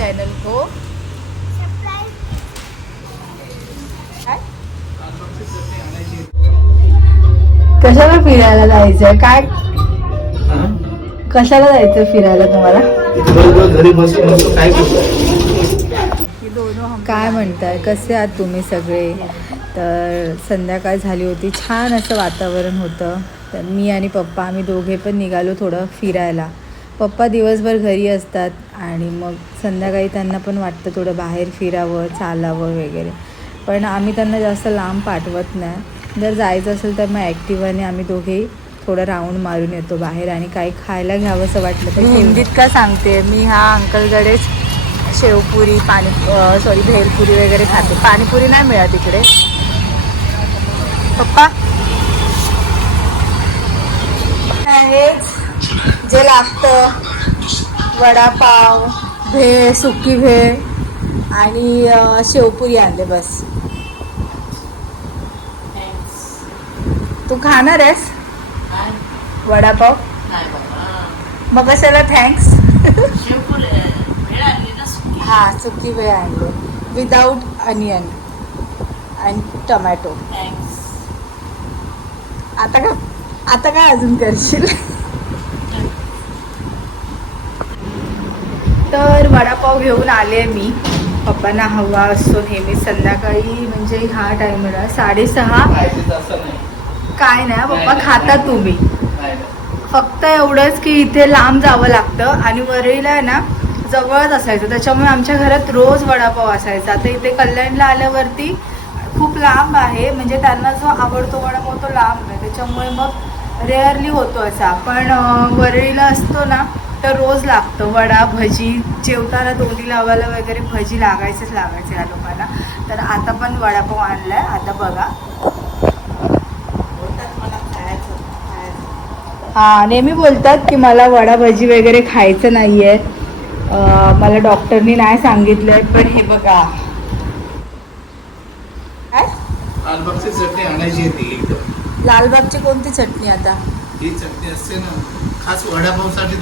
Channel को कशाला फिरायला जायचंय काय कशाला जायचं फिरायला तुम्हाला घरी बसून काय काय म्हणताय कसे आहात तुम्ही सगळे. तर संध्याकाळ झाली होती छान असं वातावरण होतं. तर मी आणि पप्पा आम्ही दोघे पण निघालो थोडं फिरायला. पप्पा दिवसभर घरी असतात आणि मग संध्याकाळी त्यांना पण वाटतं थोडं बाहेर फिरावं चालावं वगैरे. पण आम्ही त्यांना जास्त लांब पाठवत नाही. जर जायचं असेल तर मग ॲक्टिवाने आम्ही दोघेही थोडं राऊंड मारून येतो बाहेर आणि काही खायला घ्यावं असं वाटलं तर. हिंदीत का सांगते मी ह्या अंकलकडेच शेवपुरी भेलपुरी वगैरे खाते. पाणीपुरी नाही मिळत इकडे. पप्पा हेच जे लागतं वडापाव भेळ सुकी भेळ आणि शेवपुरी आणले बस. तू खाणार आहेस वडापाव मग कशाला थँक्स. हां सुकी भेळ आणले विदाऊट अनियन आणि टमॅटो. आता काय अजून करशील. तर वडापाव घेऊन आले मी. पप्पांना हवा असतो नेहमी संध्याकाळी म्हणजे ह्या टायमाला 6:30. काय नाही पप्पा खातात तुम्ही फक्त एवढंच की इथे लांब जावं लागतं आणि वरळीला आहे ना जवळच असायचं त्याच्यामुळे आमच्या घरात रोज वडापाव असायचा. आता इथे कल्याणला आल्यावरती खूप लांब आहे म्हणजे त्यांना जो आवडतो वडापाव तो लांब आहे त्याच्यामुळे मग रेअरली होतो असा. पण वरळीला असतो ना तर रोज लागतं वडा भजी. जेवताना तोंडी लावायला वगैरे भजी लागायचे या लोकांना. तर आता पण वडापाव आणलाय. आता बघा हां नेहमी बोलतात की मला वडा भजी वगैरे खायचं नाही आहे. मला डॉक्टरनी नाही सांगितलं आहे. पण हे बघा काय लालबागची चटणी आणायची आहे. लालबागची कोणती चटणी. आता ही चटणी असते ना खास वडापावसाठी.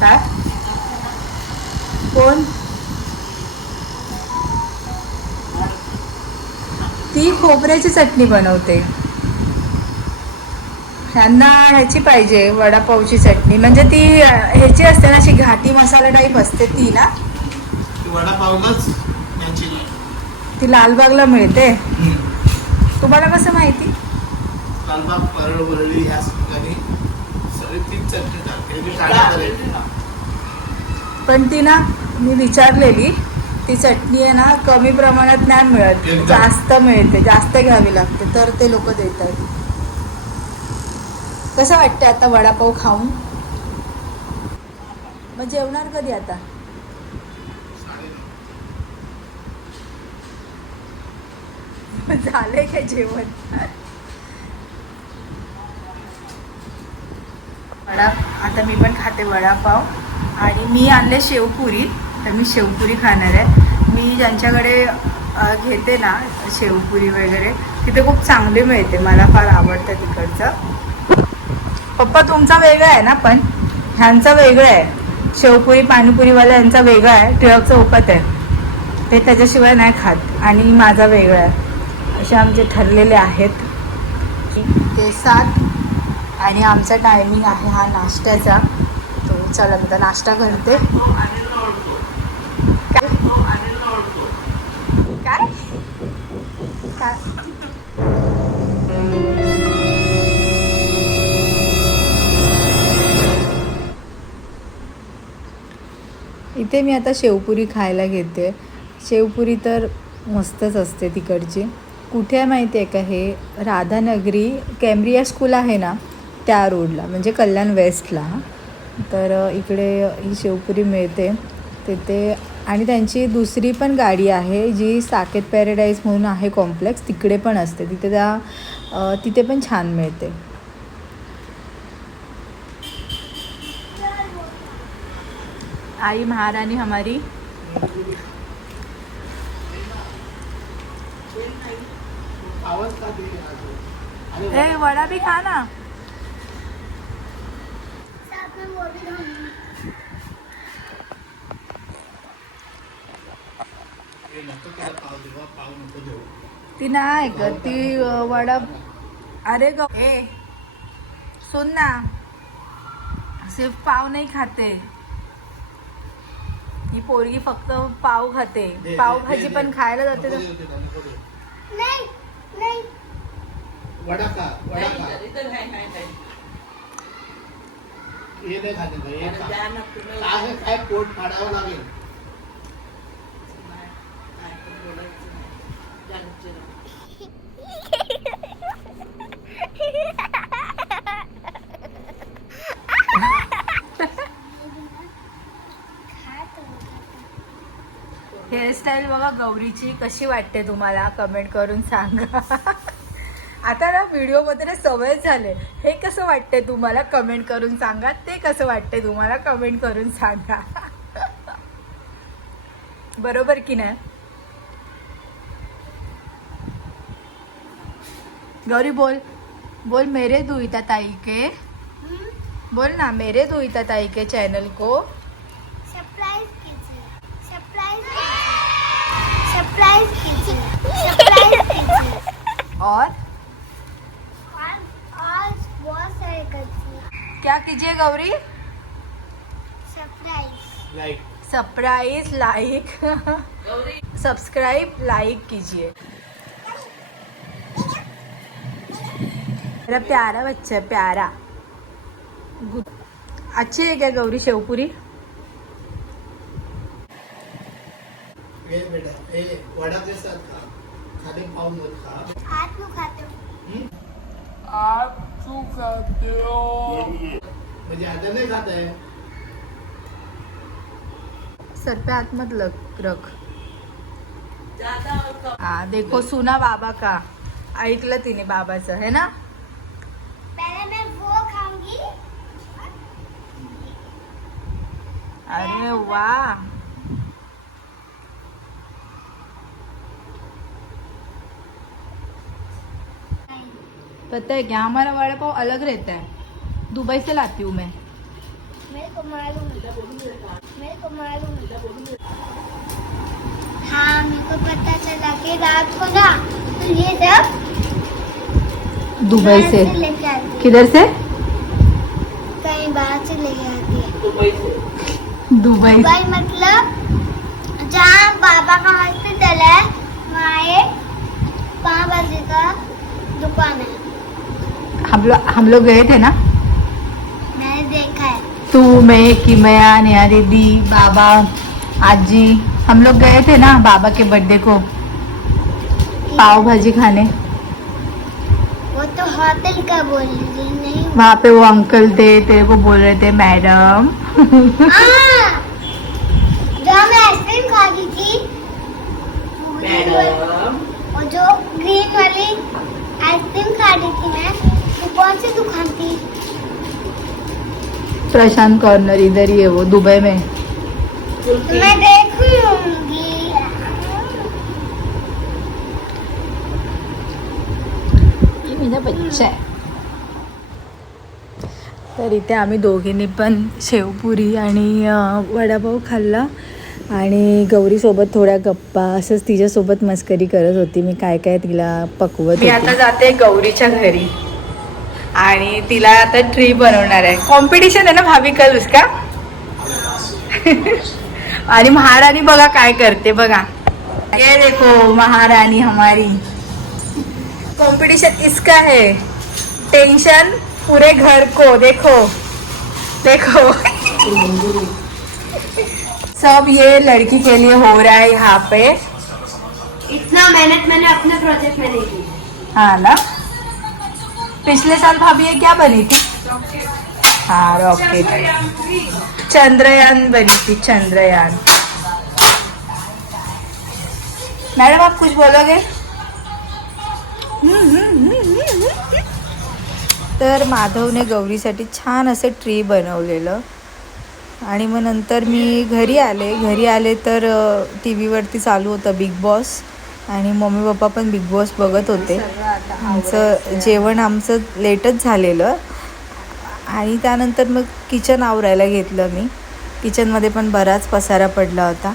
काय कोण ती खोबऱ्याची चटणी बनवते. ह्यांना ह्याची पाहिजे वडापावची चटणी. म्हणजे ती ह्याची असते ना अशी घाटी मसाला टाईप असते ती ना. वडापावलाच ती लालबागला मिळते. तुम्हाला कसं माहिती. लालबाग परळ वरळी ह्या ठिकाणी सगळी तीच चटणी टाकते. पण ती ना मी विचारलेली ती चटणी आहे ना कमी प्रमाणात नाही मिळत जास्त मिळते. जास्त घ्यावी लागते तर ते लोक देतात. कसं वाटतं आता वडापाव खाऊन. मग जेवणार कधी आता. झालंय का जेवण. आता मी पण खाते वडापाव आणि मी आणले शेवपुरी. तर मी शेवपुरी खाणार आहे. मी ज्यांच्याकडे घेते ना शेवपुरी वगैरे तिथे खूप चांगली मिळते. मला फार आवडतं तिकडचं. पप्पा तुमचा वेगळा आहे ना पण ह्यांचा वेगळं आहे. शेवपुरी पाणीपुरीवाला यांचा वेगळा आहे. टिळकचं उपत आहे ते त्याच्याशिवाय नाही खात आणि माझा वेगळा आहे. असे आमचे ठरलेले आहेत ते 7 आणि आमचा टायमिंग आहे हा नाश्त्याचा. तो चला आता नाश्ता करते. काय काय इथे मी आता शेवपुरी खायला घेते. शेवपुरी तर मस्तच असते तिकडची. कुठे आहे माहिती आहे का हे राधानगरी कॅम्ब्रिया स्कूल आहे ना त्या रोडला म्हणजे कल्याण वेस्टला. तर इकडे ही शेवपुरी मिळते तिथे. आणि त्यांची दुसरी पण गाडी आहे जी साकेत पॅराडाईज म्हणून आहे कॉम्प्लेक्स तिकडे पण असते. तिथे पण छान मिळते. आई महारानी हमारी. ए वडा भी खा ना. पाव नको देऊ. ती नाही ग ती वडा. अरे ग ए सुन ना, सिर्फ पाव नाही खाते ही पोरगी, फक्त पाव खाते. पावभाजी पण खायला जाते. नको देऊ तिला, नको देऊ. नाही नाही वडा खा, वडा खा. हे नाही खाते का? हे खा. काय पोट फाडावं लागेल. हेअरस्टाईल बघा गौरीची कशी वाटते तुम्हाला, कमेंट करून सांगा. आता ना व्हिडिओमध्ये ना सवय झाले. हे कसं वाटतंय तुम्हाला कमेंट करून सांगा, ते कसं वाटतंय तुम्हाला कमेंट करून सांगा. बरोबर की नाही गौरी? बोल बोल, मेरे दुईता ताई के, बोल ना, मेरे दुईता ताई के चैनल को सरप्राइज कीजिए, सरप्राइज कीजिए, सरप्राइज कीजिए, सरप्राइज कीजिए और बहुत सारे कीजिए. क्या कीजिए Gauri? Surprise. Like. Surprise, like, subscribe, like कीजिए. मेरा प्यारा बच्चा है, प्यारा. अच्छी है क्या गौरी शेवपुरी? ये बेटा, ये वडा के साथ खा. खाली पाव मत खा. आप क्यों खाते हो? आप क्यों खाते हो? म्हणजे आता नाही खात आहे. सर पे हाथ मत रख. हाँ देखो, सुना बाबा का, ऐकलं तिने बाबाचं, है ना? पहले मैं वो खाऊंगी. अरे वाह, पता है क्या, हमारा वड़ा पाव अलग रहता है. दुबई से लाती हूँ मैं. मेरे को मालूम है. मेरे को मालूम है. हाँ मेरे को पता चला कि रात को ना तो ये सब दुबई बाहर से. लेके आती है. किधर से? कहीं बाहर से लेके आती है. दुबई. दुबई मतलब जहाँ बाबा का हॉस्पिटल है वहाँ एक पाव भाजी का दुकान है. हम लोग गए थे ना, मैंने देखा है. तू, मैं, किमया, नेहा दीदी, बाबा, आजी, हम लोग गए थे ना बाबा के बर्थडे को पाव भाजी खाने. वो तो होटल का बोल रही नहीं. वहाँ पे वो अंकल थे, तेरे को बोल रहे थे मैडम. हाँ, जहाँ मैं आइसक्रीम खा रही थी वो जो ग्रीन वाली आइसक्रीम खा रही थी मैं, वो कौन सी दुकान थी? प्रशांत कॉर्नर, इधर ही है वो, दुबई में. तो मैं देखी होंगी. ये मेरा बच्चा आहे. तर इथे आम्ही दोघींनी पण शेवपुरी आणि वडापाव खाल्ला आणि गौरीसोबत थोड्या गप्पा, असंच तिच्यासोबत मस्करी करत होती. मी काय काय तिला पकवत होती. मी आता जाते गौरीच्या घरी आणि तिला आता ट्री बनवणार आहे. कॉम्पिटिशन आहे ना भाभी कल उसका. आणि महाराणी बघा काय करते बघा. ये देखो महारानी हमारी. कंपटीशन इसका है. टेंशन पूरे घर को. देखो देखो सब ये लड़की के लिए हो रहा है यहाँ पे. इतना मेहनत मैंने अपने प्रोजेक्ट में नहीं की. हाँ ना, पिछले साल भाभी ये क्या बनी थी? हाँ रॉकेट, चंद्रयान बनी थी, चंद्रयान. मैडम आप कुछ बोलोगे? तर माधवने गौरीसाठी छान असं ट्री बनवलेलं आणि मग नंतर मी घरी आले तर टी व्हीवरती चालू होतं बिग बॉस आणि मम्मी पप्पा पण बिग बॉस बघत होते. आमचं जेवण आमचं लेटच झालेलं आणि त्यानंतर मग किचन आवरायला घेतलं मी. किचनमध्ये पण बराच पसारा पडला होता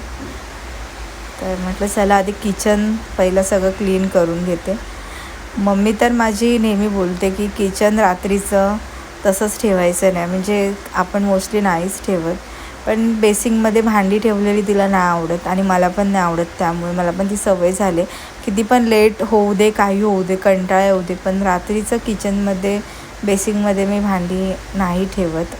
तर म्हटलं चला आधी किचन पहिलं सगळं क्लीन करून घेते. मम्मी तर माझी नेहमी बोलते की किचन रात्रीचं तसंच ठेवायचं नाही, म्हणजे आपण मोस्टली नाहीच ठेवत, पण बेसिंगमध्ये भांडी ठेवलेली तिला नाही आवडत आणि मला पण नाही आवडत. त्यामुळे मला पण ती सवय झाली, किती पण लेट होऊ दे, काही होऊ दे, कंटाळा येऊ दे, पण रात्रीचं किचनमध्ये बेसिंगमध्ये मी भांडी नाही ठेवत.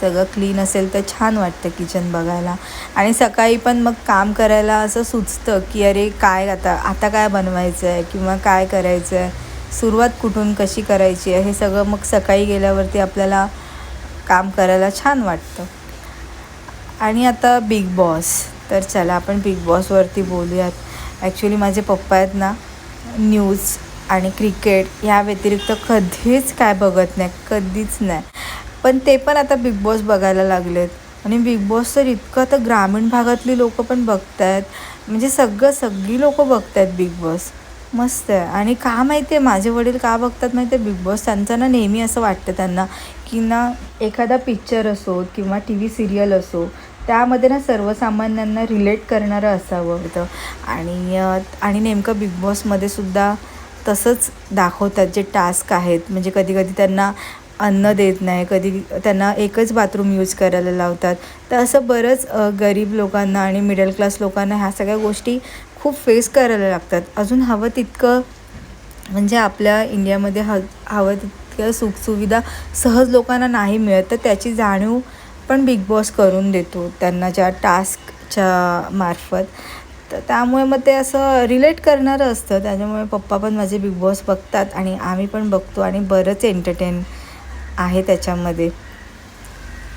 सगळं क्लीन असेल तर छान वाटतं किचन बघायला. आणि सकाळी पण मग काम करायला असं सुचतं की अरे काय आता काय बनवायचं आहे किंवा काय करायचं आहे, सुरुवात कुठून कशी करायची आहे, हे सगळं मग सकाळी गेल्यावरती आपल्याला काम करायला छान वाटतं. आणि आता बिग बॉस, तर चला आपण बिग बॉसवरती बोलूयात. ॲक्च्युली माझे पप्पा आहेत ना, न्यूज आणि क्रिकेट ह्या व्यतिरिक्त कधीच काय बघत नाही, कधीच नाही. पण ते पण आता बिग बॉस बघायला लागलेत. आणि बिग बॉस तर इतकं तर ग्रामीण भागातली लोकं पण बघत आहेत, म्हणजे सगळी लोकं बघत आहेत बिग बॉस. मस्त आहे. आणि का माहिती आहे माझे वडील का बघतात माहिती आहे बिग बॉस? त्यांचं ना नेहमी असं वाटतं त्यांना की ना एखादा पिक्चर असो किंवा टी व्ही सिरियल असो, त्यामध्ये ना सर्वसामान्यांना रिलेट करणारं असावं होतं. आणि नेमकं बिग बॉसमध्ये सुद्धा तसंच दाखवतात जे टास्क आहेत. म्हणजे कधी कधी त्यांना अन्न देत नाही, कधी त्यांना एकच बाथरूम यूज करायला लावतात. तर असं बरंच गरीब लोकांना आणि मिडल क्लास लोकांना ह्या सगळ्या गोष्टी खूप फेस करायला लागतात. अजून हवं तितकं म्हणजे आपल्या इंडियामध्ये हवं तितक्या सुखसुविधा सहज लोकांना नाही मिळत. तर त्याची जाणीव पण बिग बॉस करून देतो त्यांना ज्या टास्कच्या मार्फत. तर त्यामुळे मग ते असं रिलेट करणारं असतं. त्याच्यामुळे पप्पा पण माझे बिग बॉस बघतात आणि आम्ही पण बघतो आणि बरंच एंटरटेन आहे त्याच्यामध्ये.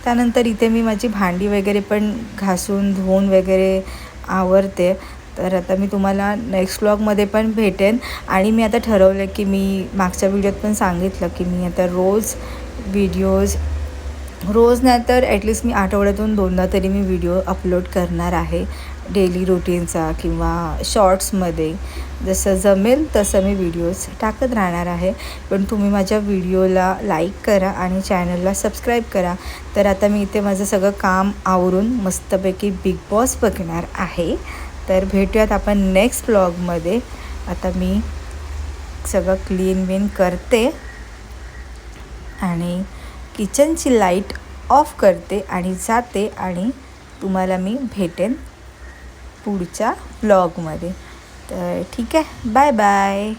त्यानंतर इथे मी माझी भांडी वगैरे पण घासून धुवून वगैरे आवरते. तर आता मी तुम्हाला नेक्स्ट व्लॉगमध्ये पण भेटेन. आणि मी आता ठरवलं की मी मागच्या व्हिडिओत पण सांगितलं की मी आता रोज नाही तर ॲटलिस्ट मी आठवड्यातून 2दा तरी मी व्हिडिओ अपलोड करणार आहे, डेली रुटीनचा किंवा शॉर्ट्समध्ये. जसं जमेल तसं मी व्हिडिओज टाकत राहणार आहे. पण तुम्ही माझ्या व्हिडिओला लाईक करा आणि चॅनलला सबस्क्राईब करा. तर आता मी इथे माझं सगळं काम आवरून मस्तपैकी बिग बॉस बघणार आहे. तर भेटूयात आपण नेक्स्ट व्लॉगमध्ये. आता मी सगळं क्लीन करते आणि किचनची लाईट ऑफ करते आणि जाते. आणि तुम्हाला मी भेटेन पुढच्या व्लॉगमध्ये. तर ठीक आहे, बाय बाय.